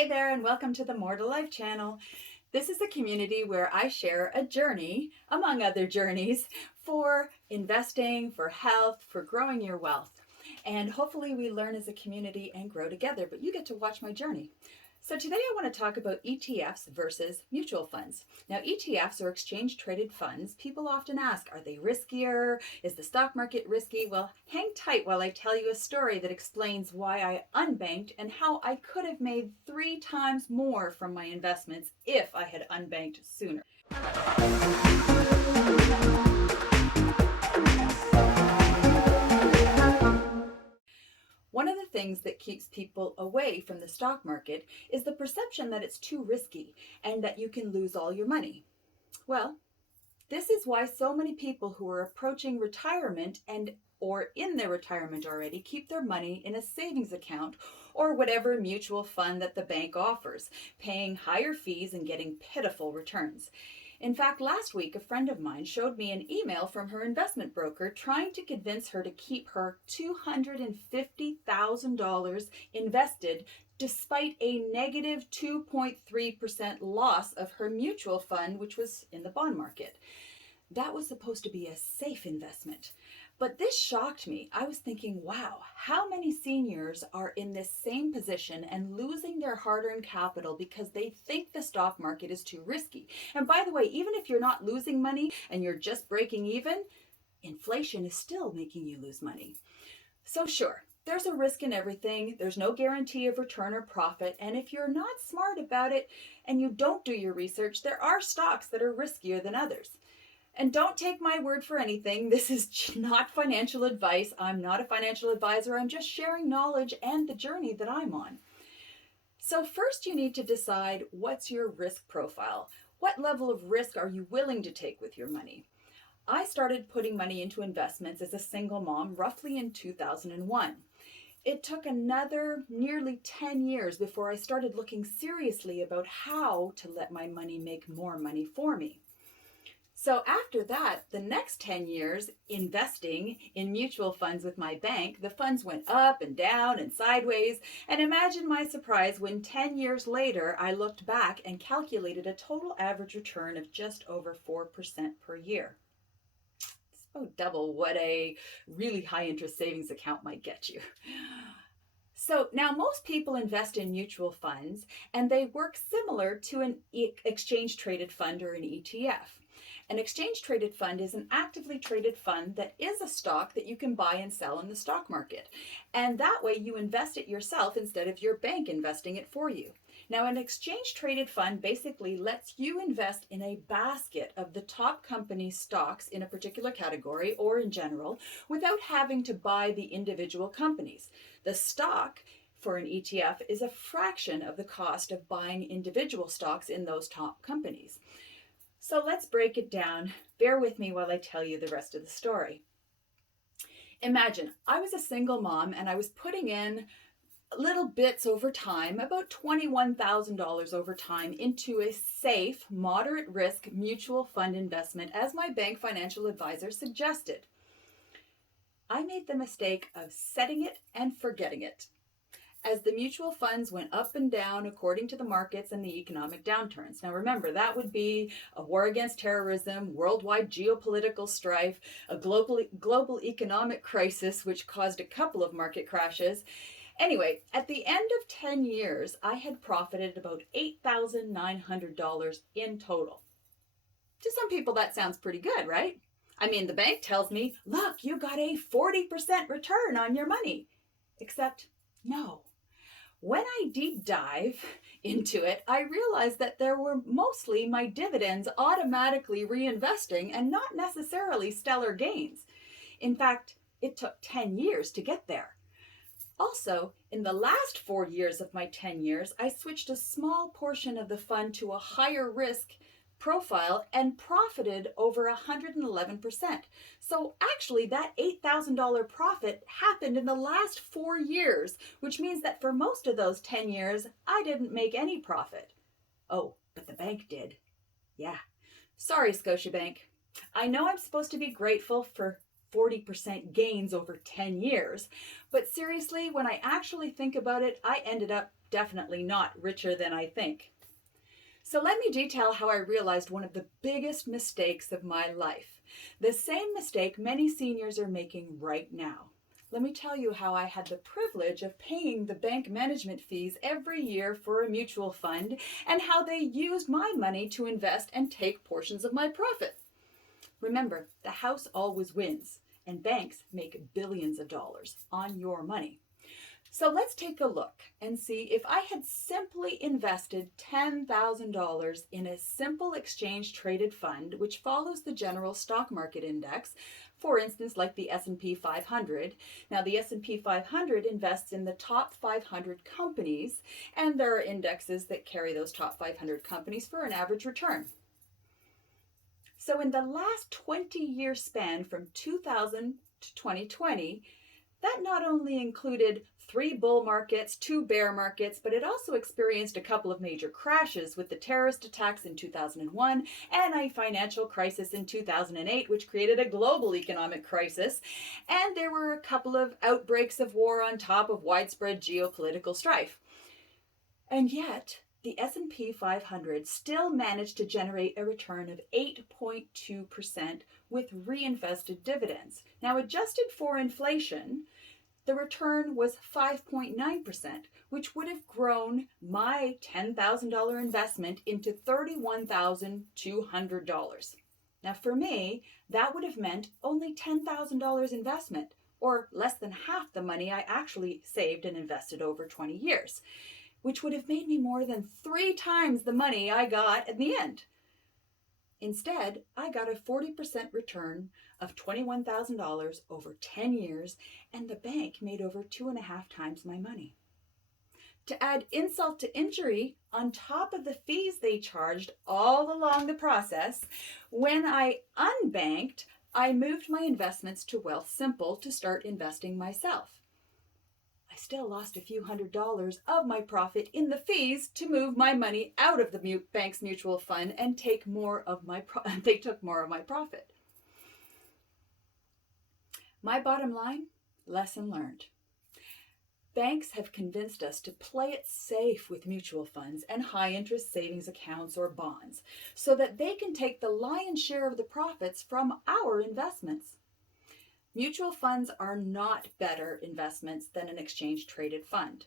Hey there, and welcome to the More to Life channel. This is a community where I share a journey, among other journeys, for investing, for health, for growing your wealth. And hopefully we learn as a community and grow together, but you get to watch my journey. So today I want to talk about ETFs versus mutual funds. Now, ETFs or exchange traded funds, people often ask, are they riskier? Is the stock market risky? Well, hang tight while I tell you a story that explains why I unbanked and how I could have made 3 times more from my investments if I had unbanked sooner. One of the things that keeps people away from the stock market is the perception that it's too risky and that you can lose all your money. Well, this is why so many people who are approaching retirement or in their retirement already keep their money in a savings account or whatever mutual fund that the bank offers, paying higher fees and getting pitiful returns. In fact, last week, a friend of mine showed me an email from her investment broker trying to convince her to keep her $250,000 invested despite a negative 2.3% loss of her mutual fund, which was in the bond market. That was supposed to be a safe investment. But this shocked me. I was thinking, wow, how many seniors are in this same position and losing their hard-earned capital because they think the stock market is too risky? And by the way, even if you're not losing money and you're just breaking even, inflation is still making you lose money. So sure, there's a risk in everything. There's no guarantee of return or profit. And if you're not smart about it and you don't do your research, there are stocks that are riskier than others. And don't take my word for anything. This is not financial advice. I'm not a financial advisor. I'm just sharing knowledge and the journey that I'm on. So first you need to decide what's your risk profile. What level of risk are you willing to take with your money? I started putting money into investments as a single mom roughly in 2001. It took another nearly 10 years before I started looking seriously about how to let my money make more money for me. So after that, the next 10 years investing in mutual funds with my bank, the funds went up and down and sideways. And imagine my surprise when 10 years later, I looked back and calculated a total average return of just over 4% per year. It's about double what a really high interest savings account might get you. So now most people invest in mutual funds and they work similar to an exchange traded fund or an ETF. An exchange traded fund is an actively traded fund that is a stock that you can buy and sell in the stock market. And that way you invest it yourself instead of your bank investing it for you. Now, an exchange traded fund basically lets you invest in a basket of the top company stocks in a particular category or in general without having to buy the individual companies. The stock for an ETF is a fraction of the cost of buying individual stocks in those top companies. So let's break it down. Bear with me while I tell you the rest of the story. Imagine I was a single mom and I was putting in little bits over time, about $21,000 over time, into a safe, moderate risk mutual fund investment as my bank financial advisor suggested. I made the mistake of setting it and forgetting it, as the mutual funds went up and down according to the markets and the economic downturns. Now remember, that would be a war against terrorism, worldwide geopolitical strife, a global economic crisis, which caused a couple of market crashes. Anyway, at the end of 10 years, I had profited about $8,900 in total. To some people, that sounds pretty good, right? I mean, the bank tells me, look, you got a 40% return on your money. Except, no. When I deep dive into it, I realized that there were mostly my dividends automatically reinvesting and not necessarily stellar gains. In fact, it took 10 years to get there. Also, in the last 4 years of my 10 years, I switched a small portion of the fund to a higher risk profile and profited over 111%. So actually that $8,000 profit happened in the last 4 years, which means that for most of those 10 years, I didn't make any profit. Oh, but the bank did. Yeah. Sorry, Scotiabank. I know I'm supposed to be grateful for 40% gains over 10 years, but seriously, when I actually think about it, I ended up definitely not richer than I think. So let me detail how I realized one of the biggest mistakes of my life. The same mistake many seniors are making right now. Let me tell you how I had the privilege of paying the bank management fees every year for a mutual fund and how they used my money to invest and take portions of my profit. Remember, the house always wins, and banks make billions of dollars on your money. So let's take a look and see if I had simply invested $10,000 in a simple exchange traded fund which follows the general stock market index, for instance, like the S&P 500. Now, the S&P 500 invests in the top 500 companies, and there are indexes that carry those top 500 companies for an average return. So in the last 20-year span from 2000 to 2020, that not only included 3 bull markets, 2 bear markets, but it also experienced a couple of major crashes with the terrorist attacks in 2001 and a financial crisis in 2008, which created a global economic crisis. And there were a couple of outbreaks of war on top of widespread geopolitical strife. And yet, the S&P 500 still managed to generate a return of 8.2% with reinvested dividends. Now, adjusted for inflation, the return was 5.9%, which would have grown my $10,000 investment into $31,200. Now, for me, that would have meant only $10,000 investment, or less than half the money I actually saved and invested over 20 years, which would have made me more than 3 times the money I got at the end. Instead, I got a 40% return of $21,000 over 10 years, and the bank made over 2.5 times my money. To add insult to injury, on top of the fees they charged all along the process, when I unbanked, I moved my investments to Wealthsimple to start investing myself. I still lost a few $100s of my profit in the fees to move my money out of the bank's mutual fund and take more of they took more of my profit. My bottom line, lesson learned. Banks have convinced us to play it safe with mutual funds and high-interest savings accounts or bonds so that they can take the lion's share of the profits from our investments. Mutual funds are not better investments than an exchange-traded fund.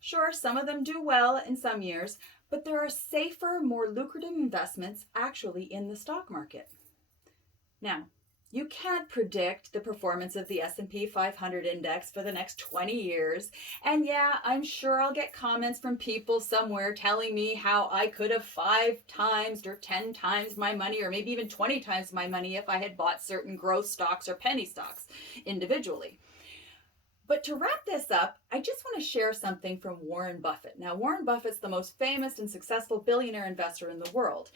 Sure, some of them do well in some years, but there are safer, more lucrative investments actually in the stock market. Now, you can't predict the performance of the S&P 500 index for the next 20 years. And yeah, I'm sure I'll get comments from people somewhere telling me how I could have 5 times or 10 times my money, or maybe even 20 times my money if I had bought certain growth stocks or penny stocks individually. But to wrap this up, I just want to share something from Warren Buffett. Now, Warren Buffett's the most famous and successful billionaire investor in the world.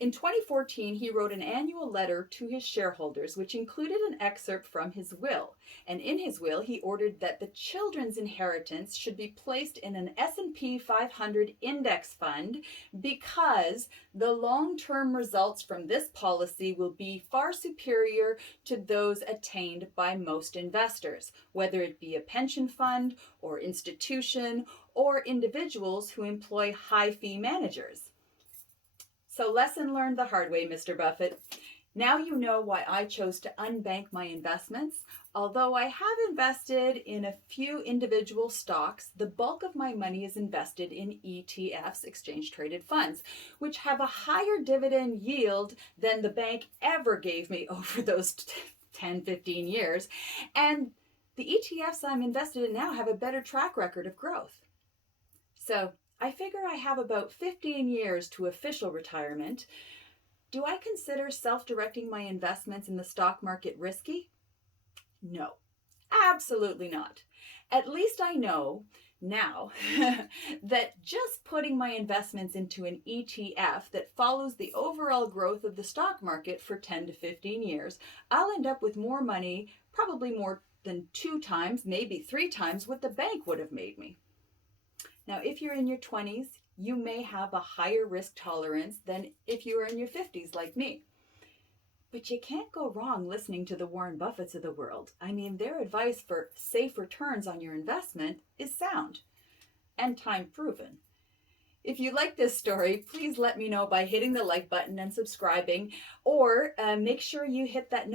In 2014, he wrote an annual letter to his shareholders, which included an excerpt from his will. And in his will, he ordered that the children's inheritance should be placed in an S&P 500 index fund because the long-term results from this policy will be far superior to those attained by most investors, whether it be a pension fund or institution or individuals who employ high-fee managers. So lesson learned the hard way, Mr. Buffett. Now you know why I chose to unbank my investments. Although I have invested in a few individual stocks, the bulk of my money is invested in ETFs, exchange-traded funds, which have a higher dividend yield than the bank ever gave me over those 10, 15 years. And the ETFs I'm invested in now have a better track record of growth. So I figure I have about 15 years to official retirement. Do I consider self-directing my investments in the stock market risky? No, absolutely not. At least I know now that just putting my investments into an ETF that follows the overall growth of the stock market for 10 to 15 years, I'll end up with more money, probably more than 2 times, maybe 3 times what the bank would have made me. Now, if you're in your 20s, you may have a higher risk tolerance than if you were in your 50s like me. But you can't go wrong listening to the Warren Buffetts of the world. I mean, their advice for safe returns on your investment is sound. and time proven. If you like this story, please let me know by hitting the like button and subscribing, or make sure you hit that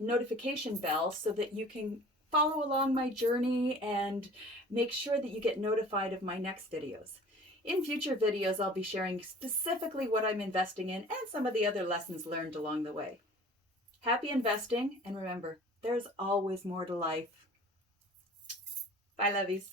notification bell so that you can follow along my journey and make sure that you get notified of my next videos. In future videos, I'll be sharing specifically what I'm investing in and some of the other lessons learned along the way. Happy investing, and remember, there's always more to life. Bye, lovies.